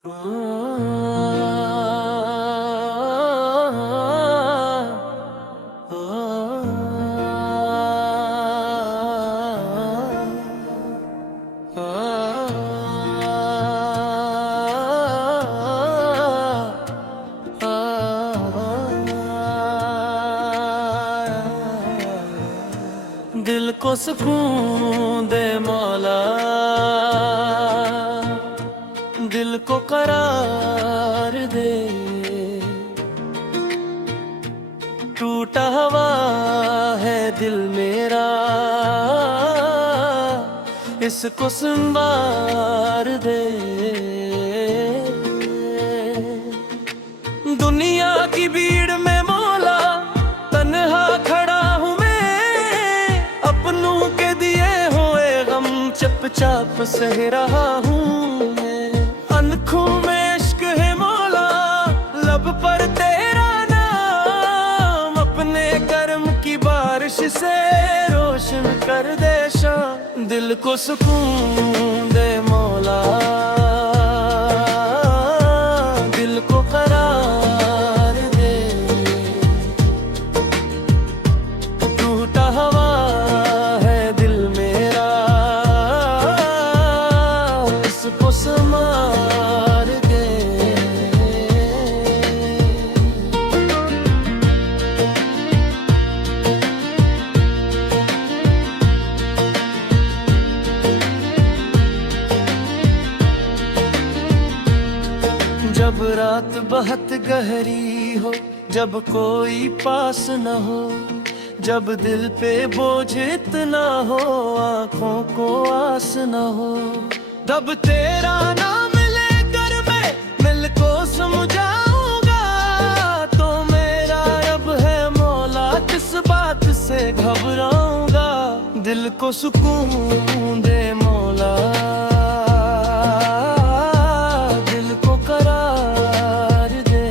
दिल को सुकून दे मौला, दिल को करार दे। टूटा हुआ है दिल मेरा, इसको संवार दे। दुनिया की भीड़ में मौला तन्हा खड़ा हूँ मैं, अपनों के दिए हुए गम चुपचाप सह रहा हूँ मैं। आँखों में इश्क है मौला, लब पर तेरा नाम, अपने कर्म की बारिश से रोशन कर दे शाम। दिल को सुकून दे मौला, दिल को करार दे। टूटा हुआ है दिल मेरा, इसको संवार दे। जब रात बहुत गहरी हो, जब कोई पास न हो, जब दिल पे बोझ इतना हो, आँखों को आस न हो, तब तेरा नाम लेकर मैं दिल को समझाऊंगा। तो मेरा रब है मौला, किस बात से घबराऊंगा। दिल को सुकून दे मौला, दिल को करार दे।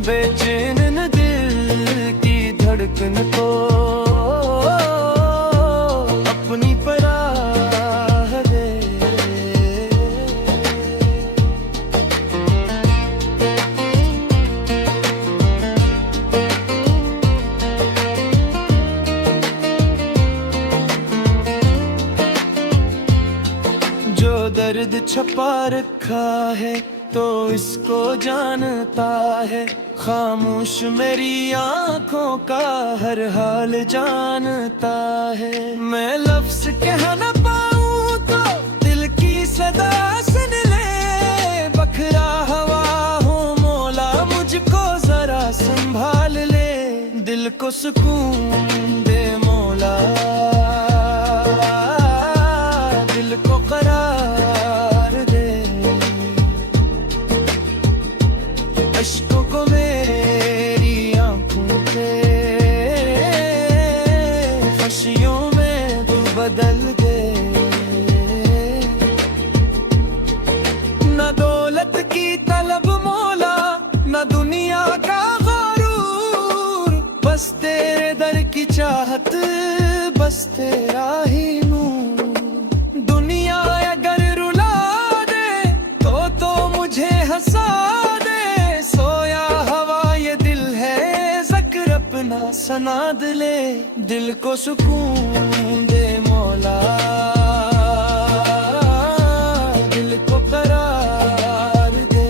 बेचैन दिल की धड़कन को अपनी पनाह दे। जो दर्द छपा रखा है तो इसको जानता है, खामोश मेरी आंखों का हर हाल जानता है। मैं लफ्ज कह न पाऊं तो दिल की सदा सुन ले, बखरा हवा हूँ मौला, मुझको जरा संभाल ले। दिल को सुकून दे मौला, दिल को करार दे। अश्कों को मेरी आंखों पे खुशियों में तू बदल दे। न दौलत की तलब मौला, न दुनिया का गरूर, बस तेरे दर की चाहत, बस तेरा ही नूर। दुनिया अगर रुला दे तो मुझे हंसा दे, सोया हवा ये दिल है, ज़िक्र अपना सनाद ले। दिल को सुकून दे मौला, दिल को करार दे।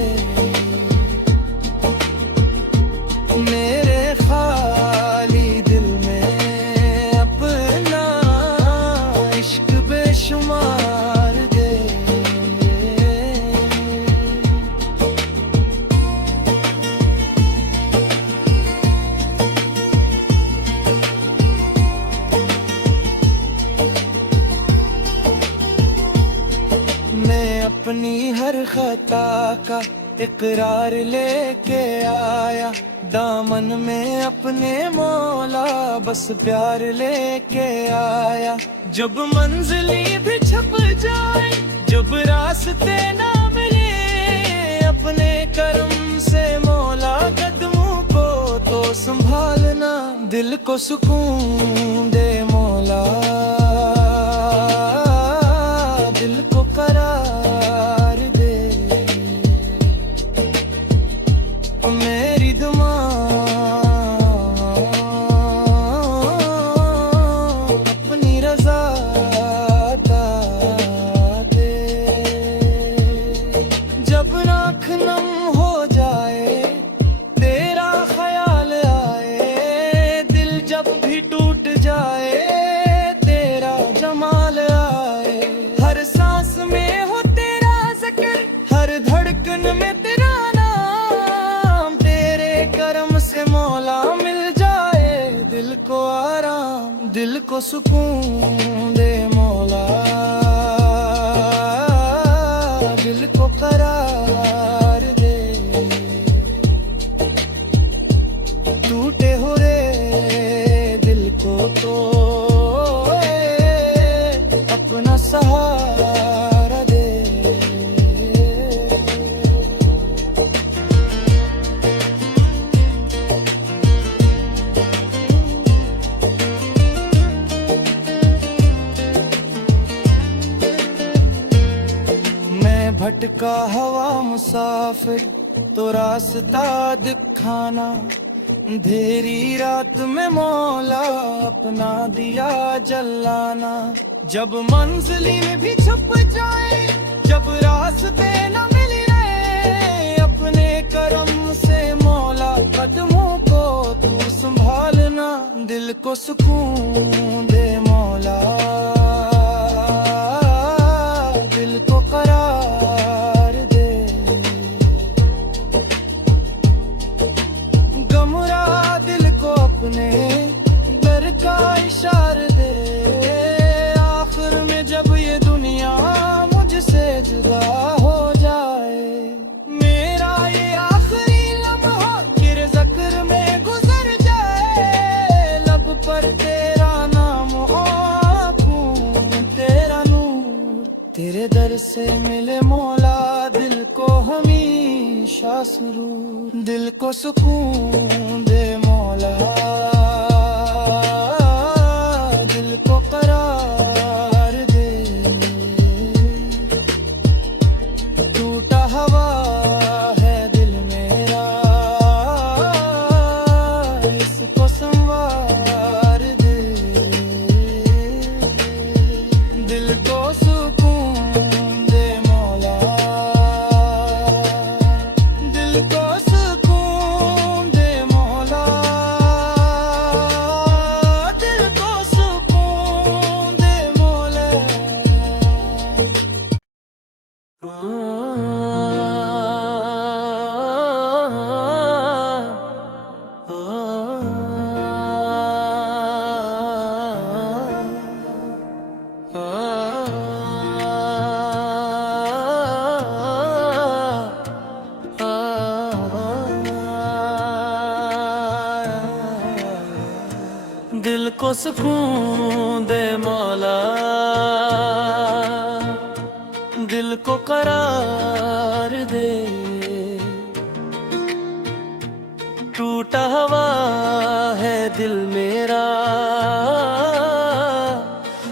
मेरे खाली दिल में अपना इश्क बेशुमार दे। मैं अपनी हर खता का इकरार लेके आया, दामन में अपने मौला बस प्यार लेके आया। जब मंजिली भी छप जाए, जब रास्ते ना मिले, अपने कर्म से मौला कदमों को तो संभालना। दिल को सुकून दे मौला, दिल को करार को सुकून दे मौला, दिल को करार दे। टूटे हो रे दिल को तो अपना सहारा दे। भटका हवा मुसाफिर तो रास्ता दिखाना, अंधेरी रात में मौला अपना दिया जलाना। जब मंजिली में भी छुप जाए, जब रास्ते न मिले, अपने करम से मौला कदमों को तू संभालना। दिल को सुकून दे मौला, दिल को करार दे। गमरा दिल को अपने दर का इशारा दे। आखिर में जब ये दुनिया मुझसे जुदा हो जाए, मेरा ये आखिरी लम्हा तेरे ज़िक्र में गुजर जाए। लब पर तेरा नाम, आँखों में तेरा नूर, तेरे दर से मिले मौला दिल को हमेशा सुरूर। दिल को सुकून दे मौला, दिल को करार दे। टूटा हवा है दिल मेरा, इसको संवार दे। दिल को सुकून दे मौला, दिल को सुकून दे मौला, दिल को सुकून दे मौला। दिल को सुकून दे मौला, दिल को करार दे। टूटा हवा है दिल मेरा,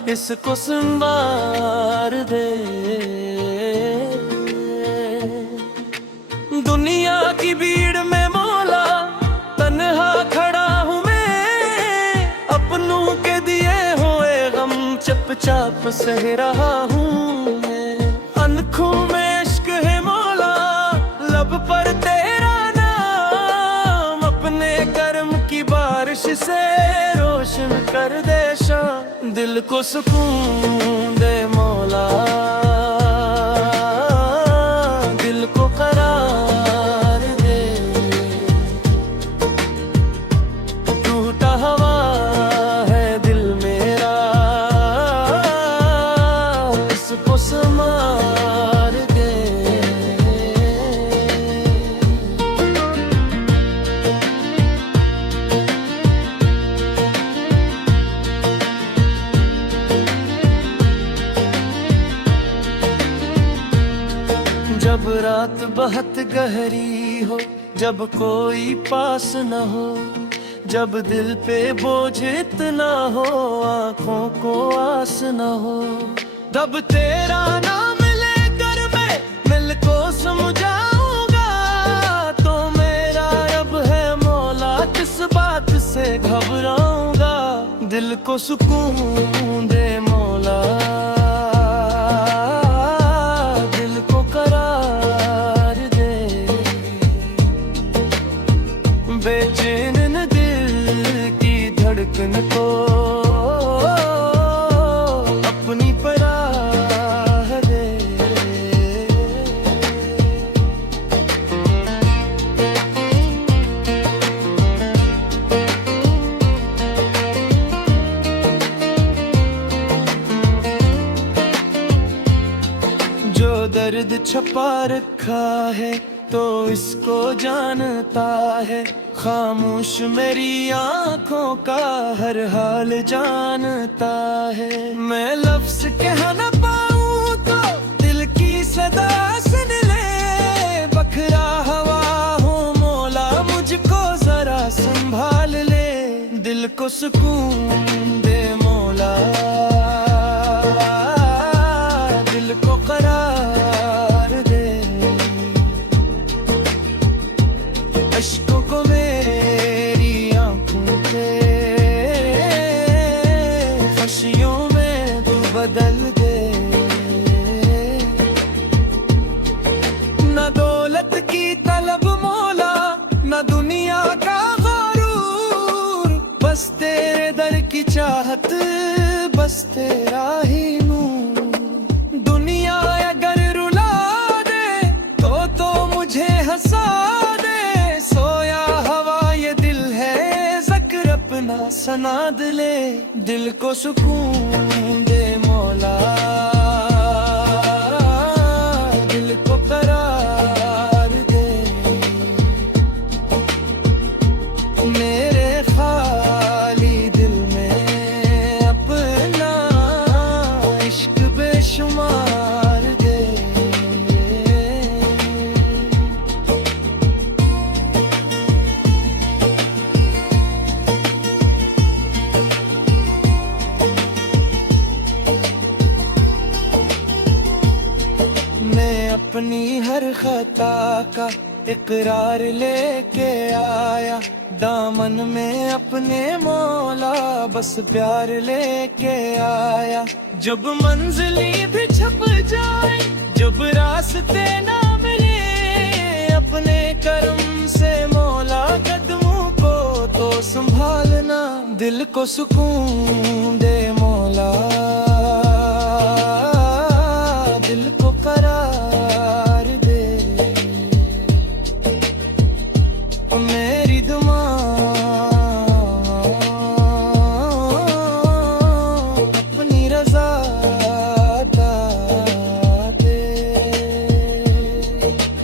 इसको संवार दे। दुनिया की भीड़ में मौला तन्हा खड़ा हूँ मैं, अपनों के दिए हुए गम चुपचाप सह रहा हूँ मैं। आँखों में इश्क है मौला, लब पर तेरा नाम, अपने कर्म की बारिश से रोशन कर दे शाम। दिल को सुकून दे मौला, दिल को करार दे। टूटा हवा है दिल मेरा, इसको संवार दे। जब रात बहुत गहरी हो, जब कोई पास न हो, जब दिल पे बोझ इतना हो, आँखों को आस न हो, तब तेरा नाम लेकर मैं दिल को समझाऊंगा। तो मेरा रब है मौला, किस बात से घबराऊंगा। दिल को सुकून दे मौला, दिल को करार दे। बेचैन दिल की धड़कन को अपनी पनाह दे। दर्द छुपा रखा है तो इसको जानता है, खामोश मेरी आंखों का हर हाल जानता है। मैं लफ्ज कह न पाऊं तो दिल की सदा सुन ले, बखरा हवा हूँ मौला मुझको जरा संभाल ले, दिल को सुकून दे मौला, दिल को करार दे, अश्कों को मेरी आंखों पे खुशियों में तू बदल दे। न दौलत की तलब मौला, न दुनिया का गरूर, बस तेरे दर की चाहत, बस तेरा ही नूर। दुनिया अगर रुला दे तो मुझे हंसा दे, सोया हवा ये दिल है ज़िक्र अपना सनाद ले, दिल को सुकून दे मौला, दिल को करार दे, मेरे खाली दिल में अपना इश्क बेशुमार दे। मैं अपनी हर खता का इकरार लेके आया, दामन में अपने मौला बस प्यार लेके आया। जब मंजिली भी छप जाए, जब रास्ते ना मिले, अपने करम से मौला कदमों को तो संभालना, दिल को सुकून दे मौला, दिल को करार दे, मेरी दुआ अपनी रज़ा अता दे।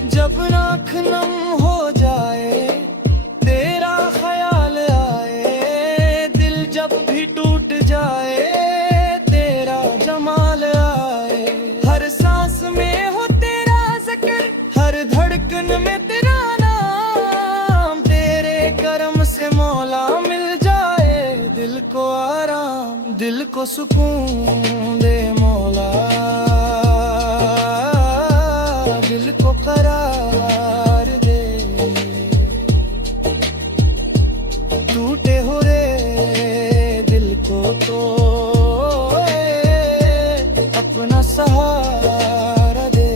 जब आँख नम हो जाए तेरा ख्याल आए, दिल जब भी टूट जाए तेरा जमाल आए, हर सांस में हो तेरा ज़िक्र, हर धड़कन में तेरा नाम, तेरे करम से मौला मिल जाए दिल को आराम, दिल को सुकून दे मौला, दिल को करार दे। टूटे हो रे दिल को तो अपना सहारा दे।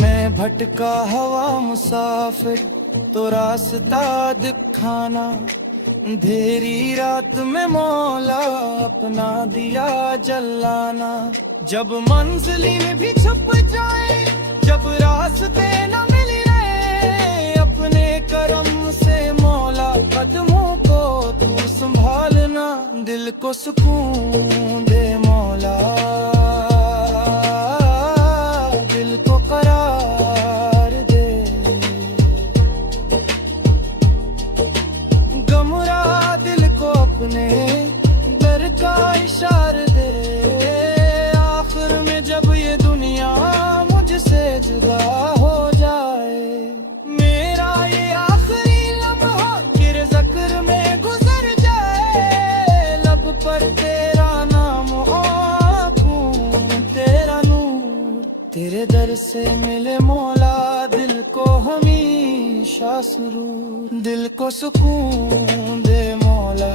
मैं भटका हवा मुसाफिर तो रास्ता दिखाना, अंधेरी रात में मौला अपना दिया जलाना। जब मंजिली में भी छुप जाए, जब रास्ते न मिले, अपने करम से मौला कदमों को तू संभालना, दिल को सुकून दे मौला, दिल को करार दे। गमरा दिल को अपने दर का इशार दे, आखिर में जब ये दुनिया मुझसे जुदा हो जाए, मेरा ये आखिरी लम्हा तेरे ज़िक्र में गुजर जाए, लब पर तेरा नाम आँखों तेरा नूर, तेरे दर से मिले मौला दिल को हमेशा सुरूर, दिल को सुकून दे मौला।